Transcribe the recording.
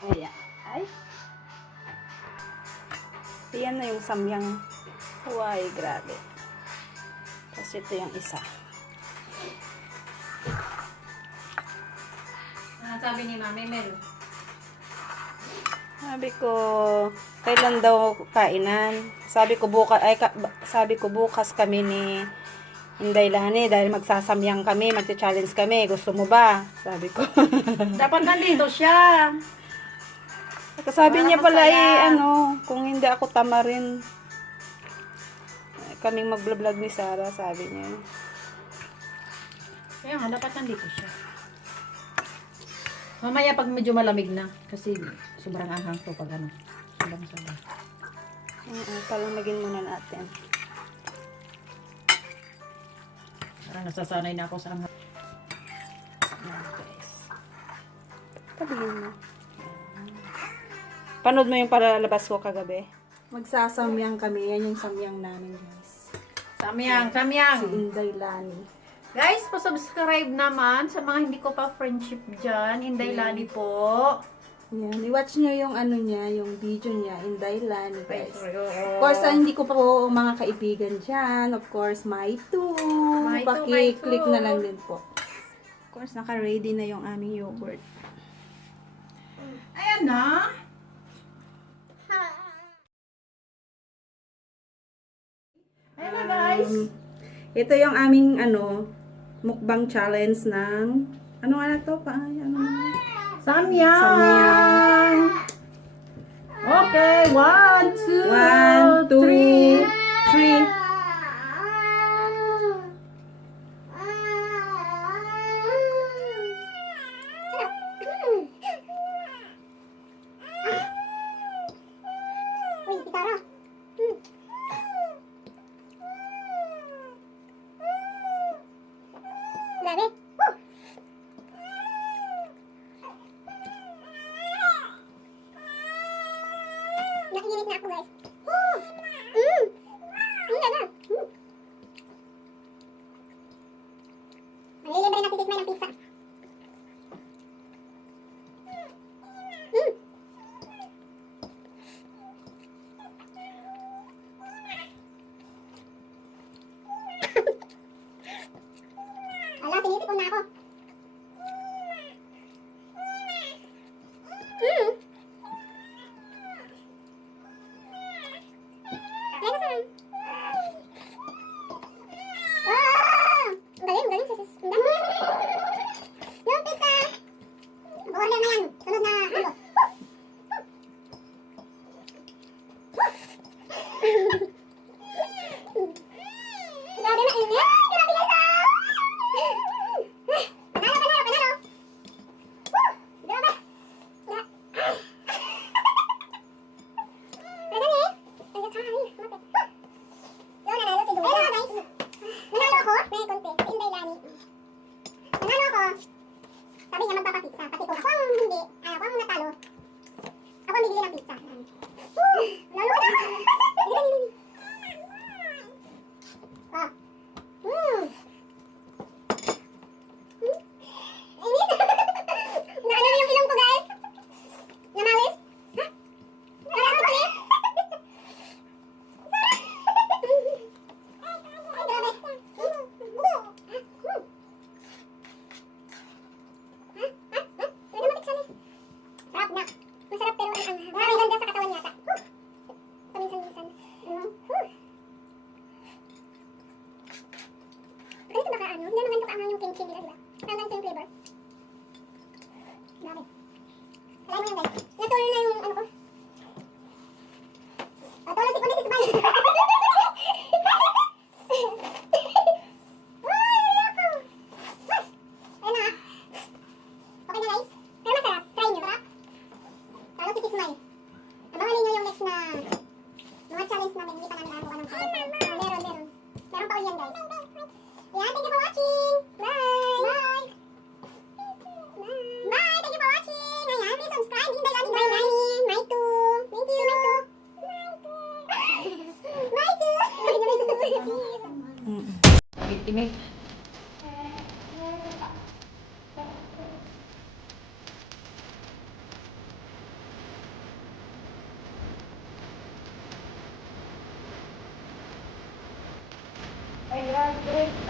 Ayan. Ay. Ayan na yung samyang. Uy, grabe. Tapos ito yung isa. Sabi ni Mami Mel. Sabi ko, kailan daw kainan? Sabi ko bukas kami ni Inday Lani dahil magsasamyang kami, magcha-challenge kami. Gusto mo ba? Sabi ko. Dapat nandito siya. Sabi niya pala masaya. kung hindi ako tama rin. Kaming mag-vlog ni Sarah, sabi niya. Kaya nga, dapat nandito siya. Mamaya pag medyo malamig na. Kasi sobrang anghang to pag ano. Sobrang. Palamagin muna natin. Parang nasasanay na ako sa anghang. Ayan, guys. Tabihin mo. Panood mo yung palalabas ko kagabi? Magsasamyang kami. Yan yung samyang namin, guys. Samyang. Si Inday Lani. Guys, pa-subscribe naman sa mga hindi ko pa friendship dyan. Inday Lani po. Yan. I-watch nyo yung niya, yung video niya, Inday Lani, guys. Of Of course, hindi ko pa po mga kaibigan dyan. Of course, my too. My too, Paki-click my too. na lang din po. Of course, naka-ready na yung aming yogurt. Ayan na. Ayan na, guys. Ito yung aming mukbang challenge ng ano nga na to? Samyang. Samyang. Okay, 1, 2, 1, 2, 3. Grabe. Nakikinig na ako, guys. Ganda. Malilibre na si Tismay ng pizza. Ala, sinisipon na ako. Ang galing, sis. Ang dami. Yung pizza. Order na yan. Sunod na ano. Grabe na init. Grabe na ito. Panalo. Grabe. Ready? Ay, tatay. Yo, nanalo si Duda. Ayun, guys. Nanalo ako. May konti. Si Inday Lani. Nanalo ako. Sabi niya magpapapizza. Kasi kung ako ang hindi, ako ang natalo, ako ang bibili ng pizza. Nanalo ko na. Ah. Init. Naano yung ilong ko, guys? Namawis? Ha? Wala ako pala. Ay, grabe. Pwede matiksan eh. Sarap na. Masarap pero ang parang ganda sa katawan yata. Paminsan-minsan. Ganito ba ka ano? Hindi naman ganito kaangan yung kimchi nila, diba? Parang ganito yung flavor. Grabe. Kalahin mo yan, guys. Natuloy na yung ano ko. Tulad si Kulitis Bay. Ay, ayoko. Ayun na. tinik. Ay, grabe.